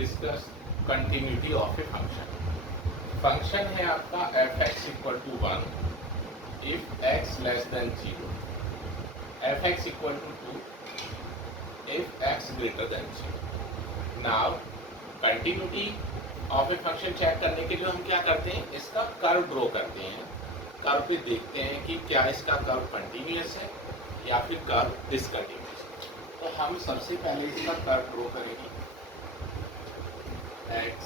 Discuss continuity of a function. Function है आपका f x equal to 1 if x less than 0, f x equal to 2 if x greater than 0। Now continuity of a function check करने के लिए हम क्या करते हैं, इसका कर्व ड्रॉ करते हैं। कर्व पे देखते हैं कि क्या इसका कर्व कंटिन्यूअस है या फिर कर्व डिसकंटिन्यूअस है। तो हम सबसे पहले इसका कर्व ड्रॉ करेंगे। x,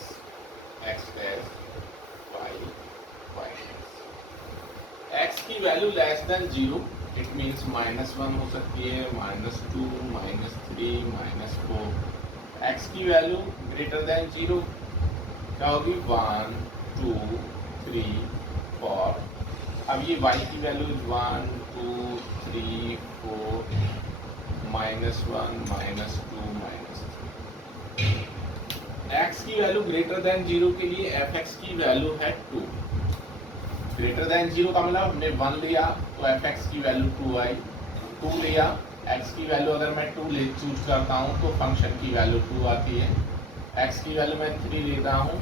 x dash, y, y dash. x की value less than 0, it means -1 हो सकती है, -2, -3, -4। x की वैल्यू ग्रेटर देन 0 क्या होगी, 1, 2, 3, 4। अब ये y की वैल्यू 1, 2, 3, 4, -1, -2, -3। x की वैल्यू ग्रेटर देन 0 के लिए एफ एक्स की वैल्यू है 2। ग्रेटर देन 0 का मतलब हमने 1 लिया तो एफ एक्स की वैल्यू 2 आई। 2 लिया, x की वैल्यू अगर मैं 2 ले चूज करता हूँ तो फंक्शन की वैल्यू 2 आती है। x की वैल्यू मैं 3 लेता हूँ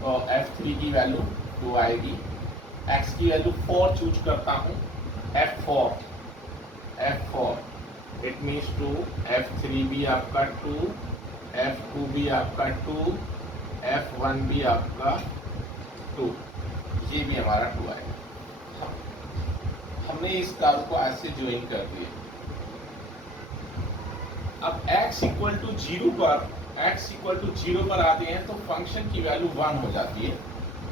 तो f3 की वैल्यू 2 आएगी। x की वैल्यू 4 चूज करता हूँ, f4 इट मीन्स 2, f3 भी आपका 2, f2 भी आपका 2, f1 भी आपका 2, ये भी हमारा 2 आएगा। हमने इस कर्व को ऐसे ज्वाइन कर दिया। अब x इक्वल टू 0 पर आते हैं तो फंक्शन की वैल्यू 1 हो जाती है।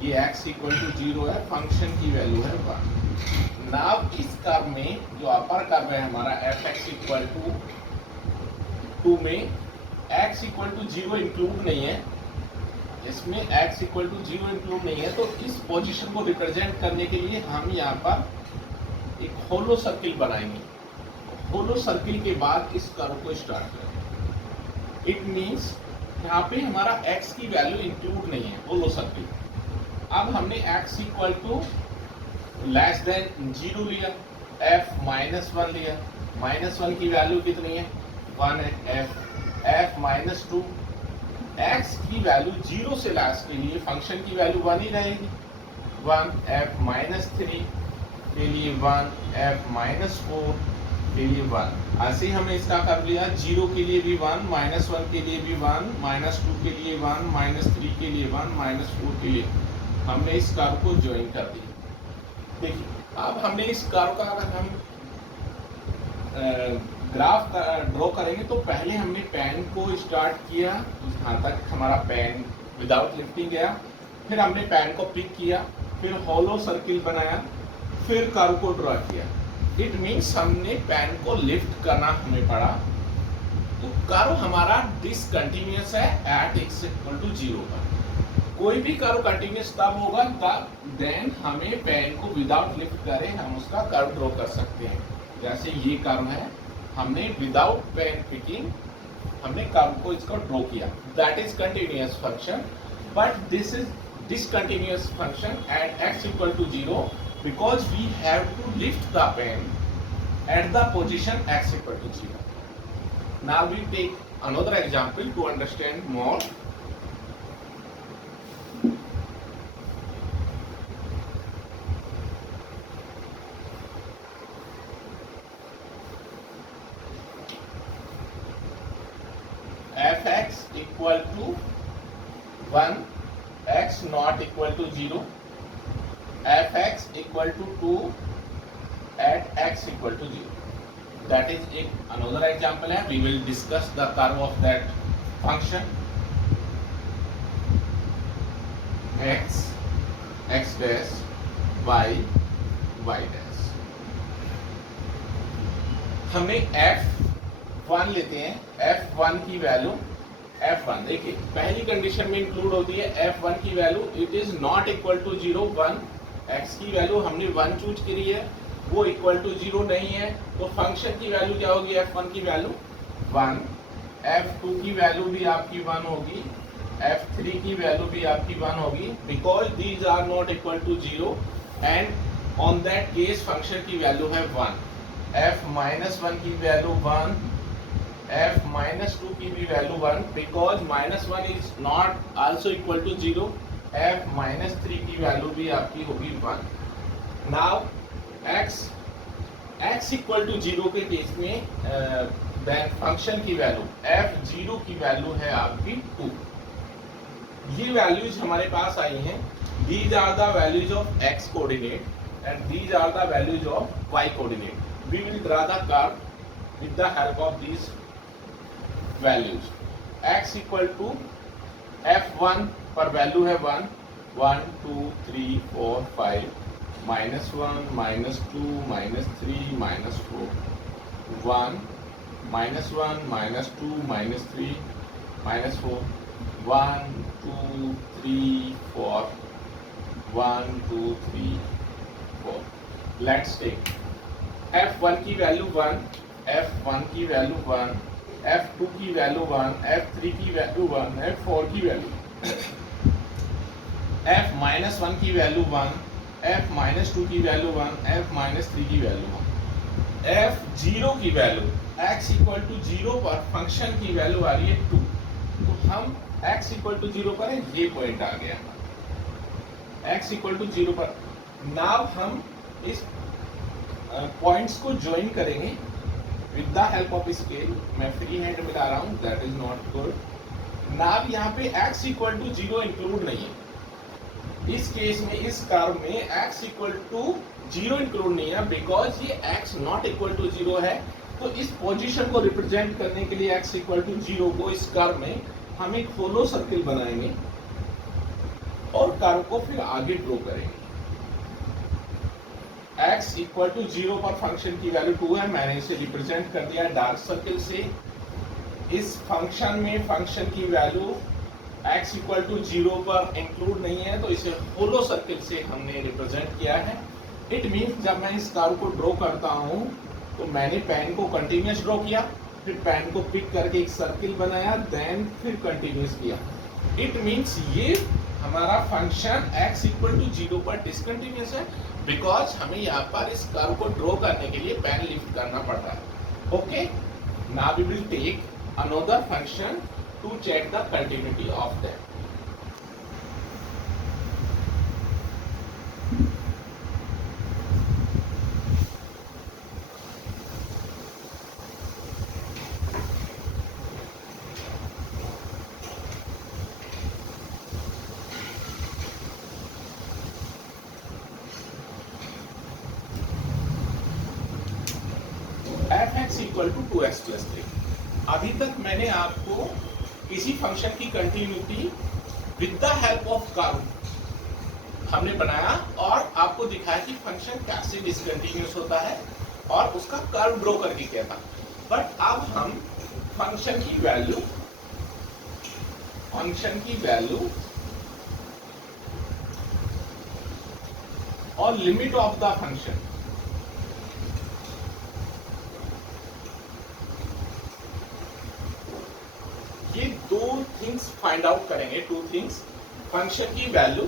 ये x इक्वल टू 0 है, फंक्शन की वैल्यू है 1। नाउ इस कर्व में जो अपर कर्व है हमारा एफ एक्स इक्वल टू 2 में x इक्वल टू 0 इंक्लूड नहीं है, इसमें x इक्वल टू 0 इंक्लूड नहीं है। तो इस पोजीशन को रिप्रेजेंट करने के लिए हम यहाँ पर एक होलो सर्किल बनाएंगे। होलो सर्किल के बाद इस कर्व को स्टार्ट करेंगे। इट मीन्स यहाँ पे हमारा x की वैल्यू इंक्लूड नहीं है, होलो सर्किल। अब हमने x equal to less than 0 लिया, f-1 लिया। -1 की वैल्यू कितनी है, 1 है। f-2, x की वैल्यू 0 से लेस के लिए फंक्शन की वैल्यू 1 ही रहेगी। 1 f-3 के लिए 1, f-4 के लिए 1। ऐसे ही हमने इसका कर लिया, 0 के लिए भी 1, -1 के लिए भी 1, -2 के लिए 1, -3 के लिए 1, -4 के लिए। हमने इस कर्व को ज्वाइन कर दिया। देखिए अब हमने इस कर्व का अगर हम ग्राफ ड्रॉ करेंगे तो पहले हमने पेन को स्टार्ट किया, यहाँ तक हमारा पेन विदाउट लिफ्टिंग गया। फिर हमने पेन को पिक किया, फिर होलो सर्किल बनाया, फिर कर्व को ड्रॉ किया। इट मीन्स हमने पेन को लिफ्ट करना हमें पड़ा। तो कर्व हमारा डिसकंटिन्यूअस है एट x इक्वल टू 0 पर। कोई भी कर्व कंटिन्यूअस तब होगा तब देन हमें पेन को विदाउट लिफ्ट करे हम उसका कर्व ड्रॉ कर सकते हैं। जैसे ये कर्व है, हमने विदाउट पेन पिकिंग हमने कर्व को इसको ड्रॉ किया, that is continuous function. But this is discontinuous function at x equal to 0 because we have to lift the pen at the position x equal to 0. Now we take another example to understand more. f(x) equal to 1, x not equal to 0, f(x) equal to 2 at x equal to 0. That is another example है. We will discuss the curve of that function. x, x dash, y, y dash. हमने f1 लेते हैं, f1 की value f1 देखिए पहली condition में include होती है f1 की value it is not equal to 0, 1। x की वैल्यू हमने 1 चूज करी है, वो इक्वल टू 0 नहीं है, तो फंक्शन की वैल्यू क्या होगी, f1 की वैल्यू 1, f2 की वैल्यू भी आपकी 1 होगी, f3 की वैल्यू भी आपकी 1 होगी, because these are not equal to 0 and on that case function की वैल्यू है 1। f-1 की वैल्यू 1, f minus 2 की भी value 1 because minus 1 is not also equal to 0, f minus 3 की वैल्यू भी आपकी होगी 1। नाउ x इक्वल टू 0 के केस में देन फंक्शन की वैल्यू f0 की वैल्यू है आपकी 2। ये वैल्यूज हमारे पास आई हैं, these are the values of x coordinate and these are the values of y coordinate. We will draw the curve with the help of these values. x equal to f1 पर value है 1 1 2 3 4 5 minus 1 minus 2 minus 3 minus 4 1 minus 1 minus 2 minus 3 minus 4 1 2 3 4 1 2 3 4। Let's take f1 की value 1, f1 की value 1, f2 की value 1, f3 की value 1, f4 की value f minus 1 की value 1, f minus 2 की value 1, f minus 3 की वैल्यू 1, f0 की वैल्यू x इक्वल टू 0 पर फंक्शन की वैल्यू आ रही है 2। तो हम x इक्वल टू 0 पर ये पॉइंट आ गया x इक्वल टू 0 पर। नाउ हम इस पॉइंट्स को ज्वाइन करेंगे with the help of scale. मैं फ्री हैंड मिला रहा हूँ, that is not good. Now यहाँ पे x इक्वल टू 0 इंक्लूड नहीं है इस केस में, इस कर्व में x इक्वल टू 0 इंक्लूड नहीं है बिकॉज ये x नॉट इक्वल टू 0 है। तो इस पोजीशन को रिप्रेजेंट करने के लिए x इक्वल टू 0 को इस कर्व में हम एक होलो सर्किल बनाएंगे और कर्व को फिर आगे ड्रॉ करेंगे। x इक्वल टू 0 पर फंक्शन की वैल्यू 2 है, मैंने इसे रिप्रेजेंट कर दिया डार्क सर्किल से। इस फंक्शन में फंक्शन की वैल्यू x इक्वल टू 0 पर इंक्लूड नहीं है, तो इसे होलो सर्किल से हमने रिप्रेजेंट किया है। इट मीन्स जब मैं इस कर्व को ड्रॉ करता हूँ तो मैंने पेन को कंटिन्यूस ड्रॉ किया, फिर पेन को पिक करके एक सर्किल बनाया, देन फिर कंटिन्यूस किया। इट मीन्स ये हमारा फंक्शन x इक्वल टू 0 पर डिसकंटिन्यूस है बिकॉज हमें यहाँ पर इस कर्व को ड्रॉ करने के लिए पेन लिफ्ट करना पड़ता है। Okay, now we will take another function to check the continuity of that. f(x) equal to 2x plus 3। अभी तक मैंने आपको किसी फंक्शन की continuity with the help of curve हमने बनाया और आपको दिखाया कि फंक्शन कैसे डिसकंटिन्यूस होता है और उसका कर्व ड्रॉ करके किया था। बट अब हम फंक्शन की वैल्यू और लिमिट ऑफ द फंक्शन ये दो थिंग्स फाइंड आउट करेंगे, टू थिंग्स, फंक्शन की वैल्यू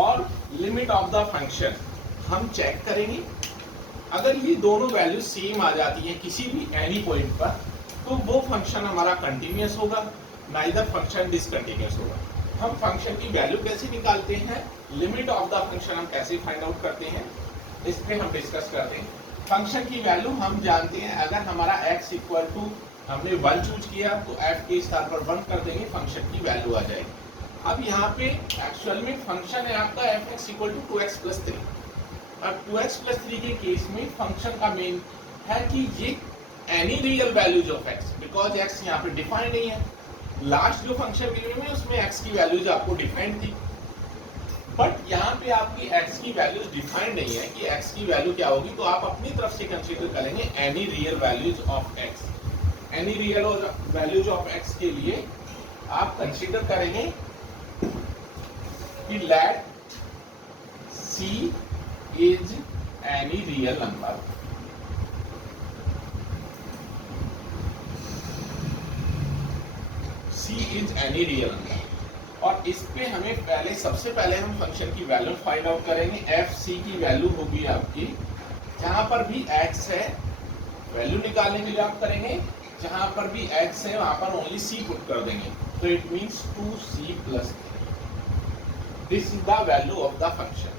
और लिमिट ऑफ द फंक्शन हम चेक करेंगे। अगर ये दोनों वैल्यू सेम आ जाती है किसी भी एनी पॉइंट पर तो वो फंक्शन हमारा कंटिन्यूस होगा, नाइदर फंक्शन डिसकंटिन्यूस होगा। हम फंक्शन की वैल्यू कैसे निकालते हैं, लिमिट ऑफ द फंक्शन हम कैसे फाइंड आउट करते हैं, इस पे हम डिस्कस करते हैं। फंक्शन की वैल्यू हम जानते हैं, अगर हमारा x इक्वल टू हमने 1 चूज किया तो f के स्थान पर 1 कर देंगे, फंक्शन की वैल्यू आ जाएगी। अब यहाँ पे एक्चुअल में फंक्शन है आपका f(x) equal to 2x plus 3। अब 2x प्लस 3 के केस में फंक्शन का मेन है कि ये any real values of x, because x यहाँ पे डिफाइंड नहीं है। लास्ट जो फंक्शन गिवन में उसमें x की वैल्यूज आपको डिफाइंड थी, बट यहाँ पे आपकी x की वैल्यूज डिफाइंड नहीं है कि x की वैल्यू क्या होगी, तो आप अपनी तरफ से कंसीडर करेंगे any real values of x। Any real values of x के लिए आप कंसीडर करेंगे कि let c is any real number. c is any real number और इस पे हमें सबसे पहले हम फंक्शन की वैल्यू फाइंड आउट करेंगे। fc की वैल्यू होगी आपकी, जहां पर भी x है वैल्यू निकालने के लिए आप करेंगे जहां पर भी x है वहां पर ओनली c पुट कर देंगे, तो it means 2c plus 3। This is the value of the function.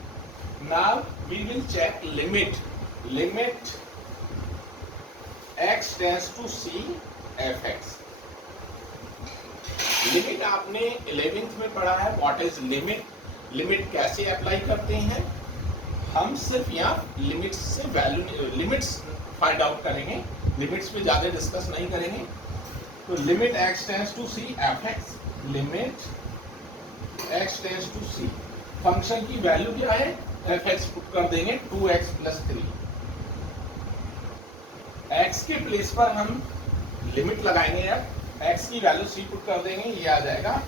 Now we will check limit x tends to c f(x). Limit आपने 11th में पढ़ा है, व्हाट इज लिमिट। लिमिट कैसे अप्लाई करते हैं, हम सिर्फ यहाँ लिमिट्स से वैल्यू लिमिट्स फाइंड आउट करेंगे, लिमिट्स पे ज्यादा डिस्कस नहीं करेंगे। तो limit x tends to c f(x), limit x tends to c, function की वैल्यू क्या है f(x) पुट कर देंगे 2x प्लस 3। x के प्लेस पर हम लिमिट लगाएंगे, अब x की वैल्यू c पुट कर देंगे, ये आ जाएगा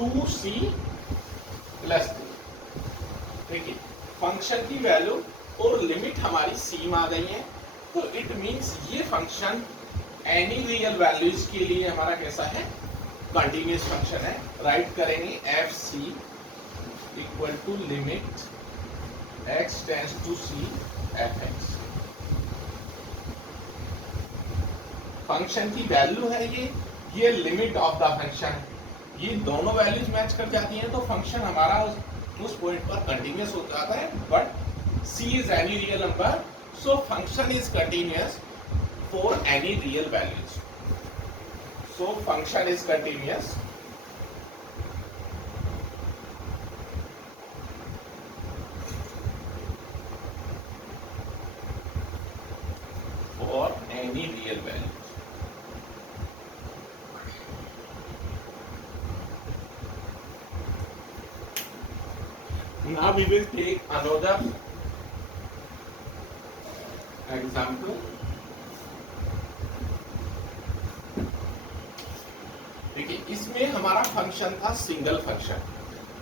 2c प्लस 3। देखिए फंक्शन की वैल्यू और लिमिट हमारी c में आ गई है, तो इट मींस ये फंक्शन एनी रियल वैल्यूज के लिए हमारा कैसा है, कंटिन्यूअस फंक्शन है। राइट करेंगे fc equal to limit x tends to c f(x). Function की वैल्यू है ये लिमिट ऑफ द फंक्शन, ये दोनों वैल्यूज मैच कर जाती हैं तो फंक्शन हमारा उस पॉइंट पर कंटिन्यूअस हो जाता है। But c is any real number, so function is continuous for any real values. So function is continuous for any real value. Now we will take another example. देखिए इसमें हमारा function था single function,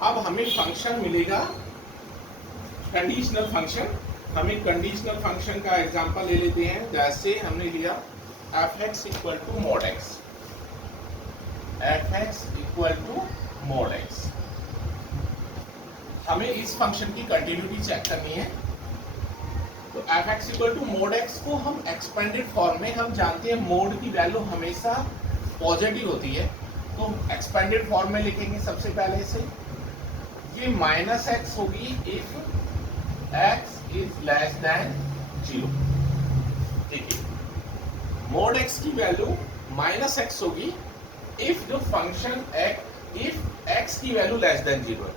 अब हमें function मिलेगा conditional function. हमें conditional function का example ले लेते हैं, जैसे हमने लिया f(x) equal to mod x, f(x) equal to mod x। हमें इस फंक्शन की कंटिन्यूटी चेक करनी है, तो f(x) equal to mod x को हम एक्सपेंडेड फॉर्म में, हम जानते हैं मोड की वैल्यू हमेशा पॉजिटिव होती है, तो एक्सपेंडेड फॉर्म में लिखेंगे सबसे पहले से, ये -x होगी if x is less than 0। ठीक है, mod x की वैल्यू -x होगी इफ जो फंक्शन इफ x की वैल्यू लेस देन 0।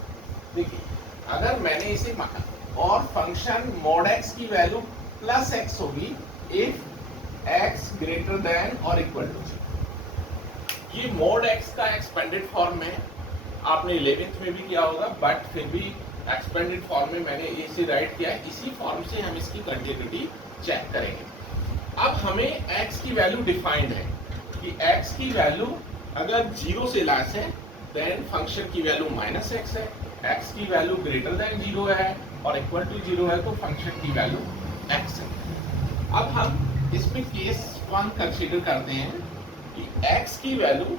देखिए अगर मैंने इसे और फंक्शन mod x की वैल्यू +x होगी इफ x ग्रेटर देन और इक्वल टू 0। ये mod x का एक्सपेंडेड फॉर्म में आपने 11th में भी किया होगा, बट फिर भी एक्सपेंडेड फॉर्म में मैंने इसे राइट किया है, इसी फॉर्म से हम इसकी कंटिन्यूटी चेक करेंगे। अब हमें x की वैल्यू डिफाइंड है कि x की वैल्यू अगर 0 से लेस है देन फंक्शन की वैल्यू -x है, x की वैल्यू ग्रेटर देन 0 है और इक्वल टू 0 है तो फंक्शन की वैल्यू x है। अब हम इसमें केस 1 कंसीडर करते हैं कि x की वैल्यू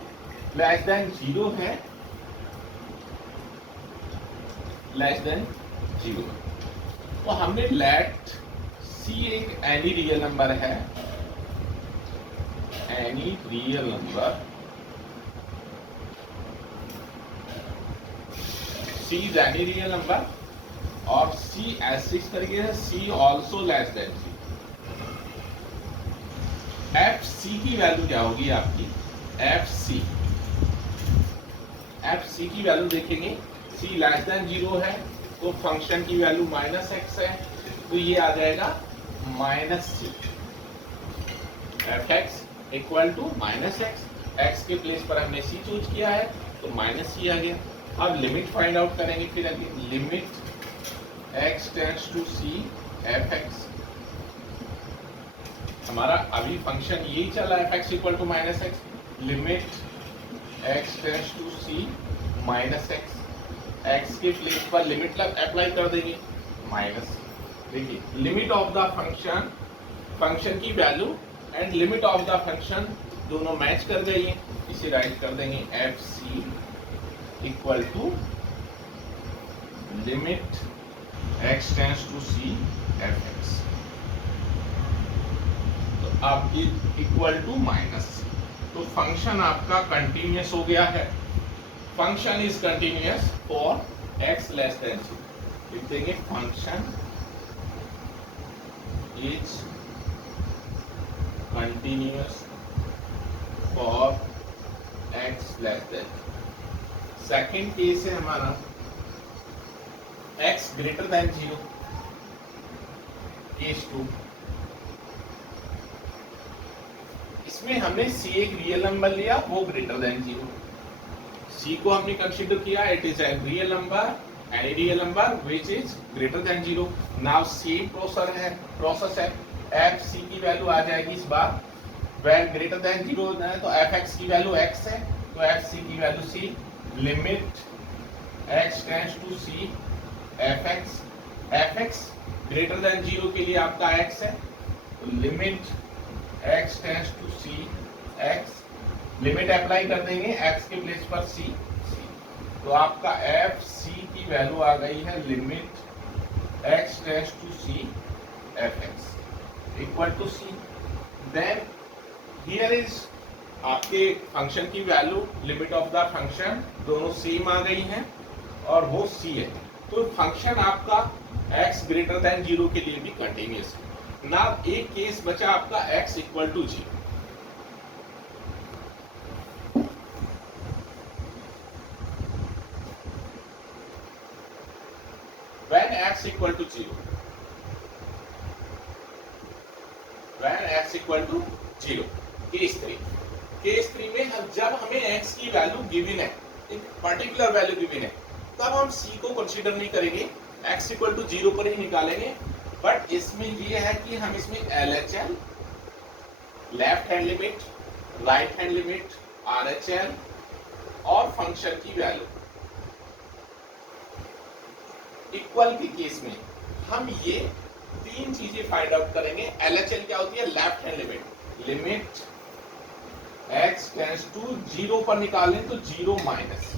लेस देन 0 है, लेस देन 0। तो हमने लेट c एक एनी रियल नंबर है, any real number, c is any real number और c ऐसे इस तरीके से c also less than 0। fc की वैल्यू क्या होगी आपकी, fc की वैल्यू देखेंगे, c लेस देन 0 है तो फंक्शन की वैल्यू -x है, तो ये आ जाएगा -c। f(x) equal to -x, x के प्लेस पर हमने c चूज किया है तो -c आ गया। अब लिमिट फाइंड आउट करेंगे, फिर again limit x tends to c f(x). हमारा अभी फंक्शन यही चला है f(x) equal to -x, limit x tends to c -x, x के प्लेस पर लिमिट अप्लाई कर देंगे माइनस। देखिए limit of the function, function की value and limit of the function दोनों मैच कर गई है, इसे राइट कर देंगे fc equal to limit x tends to c f(x). तो आपकी इक्वल टू माइनस। तो फंक्शन आपका कंटिन्यूअस हो गया है। Function is continuous for x less than 0। लिख देंगे function is continuous for x less than. Second case है हमारा x ग्रेटर देन 0, केस 2। इसमें हमने c एक रियल नंबर लिया, वो ग्रेटर देन 0। c को हमने कंसीडर किया it is a real number, any real number which is greater than 0। Now same process है f c की वैल्यू आ जाएगी इस बार। व्हेन ग्रेटर देन 0 है तो f x की वैल्यू x है, तो f c की value c। Limit x tends to c f x greater than 0 के लिए आपका x है, तो limit x tends to c x। Limit apply कर देंगे x के प्लेस पर c, तो आपका f c की वैल्यू आ गई है limit x tends to c f x equal to c। Then here is आपके फंक्शन की value, limit of the function दोनों सेम आ गई हैं और वो c है। तो फंक्शन आपका x ग्रेटर देन 0 के लिए भी कंटिन्यूअस है ना। एक केस बचा आपका x equal to 0। When x equal to 0, when x equal to 0, case 3 में जब हमें x की वैल्यू गिवन है, एक पर्टिकुलर वैल्यू गिवन है, तब हम c को कंसीडर नहीं करेंगे, x इक्वल टू 0 पर ही निकालेंगे। बट इसमें ये है कि हम इसमें LHL, left hand limit, right hand limit, RHL और फंक्शन की वैल्यू इक्वल के केस में हम ये तीन चीजें फाइंड आउट करेंगे। LHL क्या होती है? Left hand limit. Limit x tends to 0 पर निकालें तो 0 माइनस।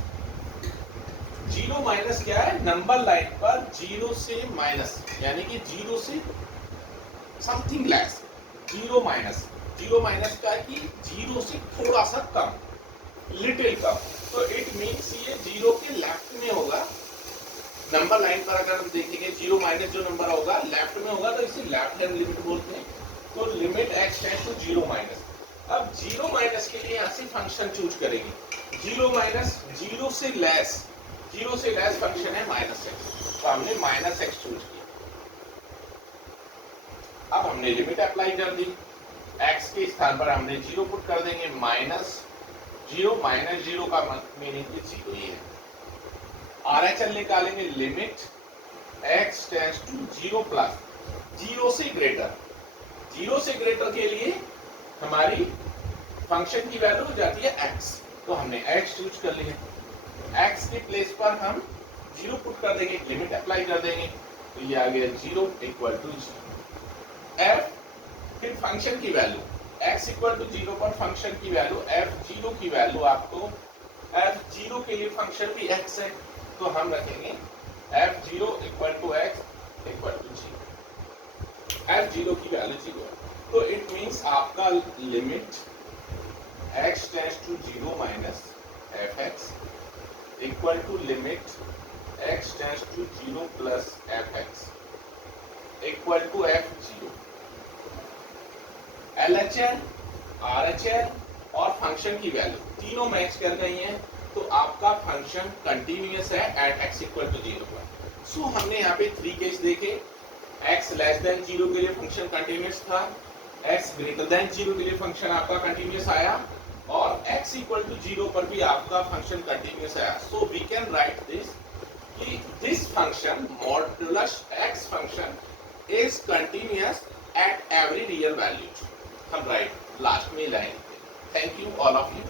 0 माइनस क्या है? नंबर लाइन पर 0 से माइनस, यानी कि 0 से समथिंग लेस। 0 माइनस क्या है कि 0 से थोड़ा सा कम, लिटिल कम। तो इट मीन्स ये 0 के लेफ्ट में होगा। नंबर लाइन पर अगर हम देखेंगे 0 माइनस जो नंबर होगा लेफ्ट में होगा, तो इसे लेफ्ट हैंड लिमिट बोलते हैं। तो limit x tends to 0 minus. अब 0 माइनस के लिए यहाँ से फंक्शन चूज करेंगे। 0 माइनस 0 से लेस फंक्शन है माइनस एक्स, तो हमने माइनस एक्स चूज किया। अब हमने लिमिट अप्लाई कर दी, x के स्थान पर हमने 0 पुट कर देंगे। माइनस 0 का मीनिंग 0 ही है। RHL निकालेंगे, limit x tends to 0 plus 0 से ग्रेटर के लिए हमारी फंक्शन की वैल्यू हो जाती है x, तो हमने x चूज कर लिया। x के प्लेस पर हम 0 पुट कर देंगे, लिमिट अप्लाई कर देंगे, तो ये आ गया 0 इक्वल टू 0। f फिर फंक्शन की वैल्यू x इक्वल टू 0 पर फंक्शन की वैल्यू f0 की वैल्यू आपको f0 के लिए फंक्शन भी x है, तो हम रखेंगे f0 equal to x equal to 0। f0 की वैल्यू 0 है, तो इट मीन्स आपका limit x tends to 0 minus fx equal to limit x tends to 0 plus fx equal to f0। LHL, RHL और फंक्शन की वैल्यू तीनों match कर गई हैं, तो आपका फंक्शन कंटिन्यूअस है एट x इक्वल टू 0 पर। सो हमने यहाँ पे 3 केस देखे। x लेस देन 0 के लिए फंक्शन कंटिन्यूअस था, x ग्रेटर देन 0 के लिए फंक्शन आपका कंटिन्यूअस आया, और x इक्वल टू 0 पर भी आपका फंक्शन कंटिन्यूअस आया। So we can write this कि this function modulus x function is continuous at every real value. हम राइट लास्ट में line. Thank you all of you.